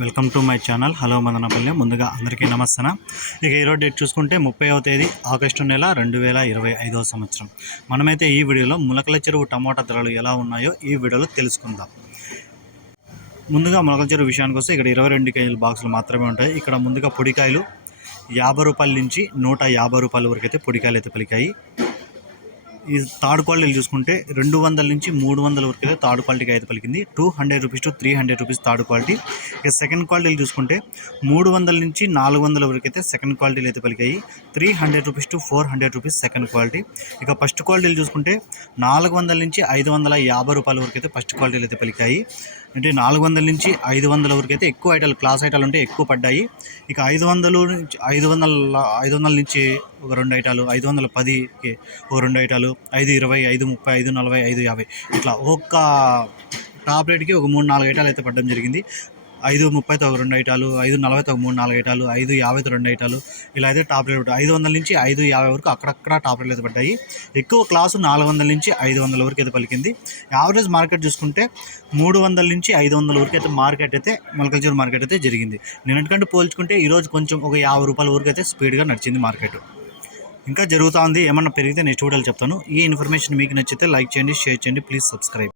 Welcome to my channel. Hello Madanapalle. ముందుగా అందరికీ నమస్తన. ఇక ఈరోజు డేట్ చూసుకుంటే ముప్పైవ తేదీ ఆగస్టు నెల రెండు వేల ఇరవై ఐదవ సంవత్సరం. మనమైతే ఈ వీడియోలో ములకల చెరువు టమోటా ధరలు ఎలా ఉన్నాయో ఈ వీడియోలో తెలుసుకుందాం. ముందుగా మొలకల చెరువు విషయానికి వస్తే ఇక్కడ ఇరవై రెండు కేజీల బాక్సులు మాత్రమే ఉంటాయి. ఇక్కడ ముందుగా పొడికాయలు యాభై రూపాయల నుంచి నూట యాభై రూపాయల వరకు అయితే పొడికాయలు అయితే పలికాయి. ఈ థర్డ్ క్వాలిటీలు చూసుకుంటే రెండు వందల నుంచి మూడు వందల వరకు అయితే థర్డ్ క్వాలిటీకి అయితే పలికింది. Two hundred rupees to three hundred rupees third quality. ఇక సెకండ్ క్వాలిటీలు చూసుకుంటే మూడు వందల నుంచి నాలుగు వందల వరకు అయితే సెకండ్ క్వాలిటీలు అయితే పలికాయి. Three hundred rupees to four hundred rupees second quality ఇక ఫస్ట్ క్వాలిటీలు చూసుకుంటే నాలుగు వందల నుంచి ఐదు వందల యాభై రూపాయల వరకు అయితే ఫస్ట్ క్వాలిటీలు అయితే పలికాయి. అంటే నాలుగు వందల నుంచి ఐదు వందల వరకు అయితే ఎక్కువ ఐటాలు క్లాస్ ఐటాలు ఉంటే ఎక్కువ పడ్డాయి. ఇక ఐదు వందలు నుంచి ఐదు వందల ఐదు వందల నుంచి ఒక రెండు ఐటాలు ఐదు వందల పదికి ఒక రెండు ఐటాలు ఐదు ఇరవై ఐదు ముప్పై ఐదు నలభై ఐదు యాభై. ఇట్లా ఒక్క టాప్ రేట్కి ఒక మూడు నాలుగు ఐటాలు అయితే పడడం జరిగింది. ఐదు ముప్పైతో ఒక రెండు ఐటాలు ఐదు నలభైతో ఒక మూడు నాలుగు ఐటాలు ఐదు యాభైతో రెండు ఐటాలు. ఇలా అయితే టాప్ రేట్ ఐదు వందల నుంచి ఐదు యాభై వరకు అక్కడక్కడ టాప్ రేట్లు అయితే పడ్డాయి. ఎక్కువ క్లాసు నాలుగు వందల నుంచి ఐదు వందల వరకు అయితే పలికింది. యావరేజ్ మార్కెట్ చూసుకుంటే మూడు వందల నుంచి ఐదు వందల వరకు అయితే మార్కెట్ అయితే మల్కల్చూర్ మార్కెట్ అయితే జరిగింది. నిన్నటికంటే పోల్చుకుంటే ఈరోజు కొంచెం ఒక యాభై రూపాయల వరకు అయితే స్పీడ్గా నడిచింది మార్కెట్. ఇంకా జరుగుతూ ఉంది. ఏమన్నా పెరిగితే నెక్స్ట్ వీడియోలో చెప్తాను. ఈ ఇన్ఫర్మేషన్ మీకు నచ్చితే లైక్ చేయండి షేర్ చేయండి. Please subscribe.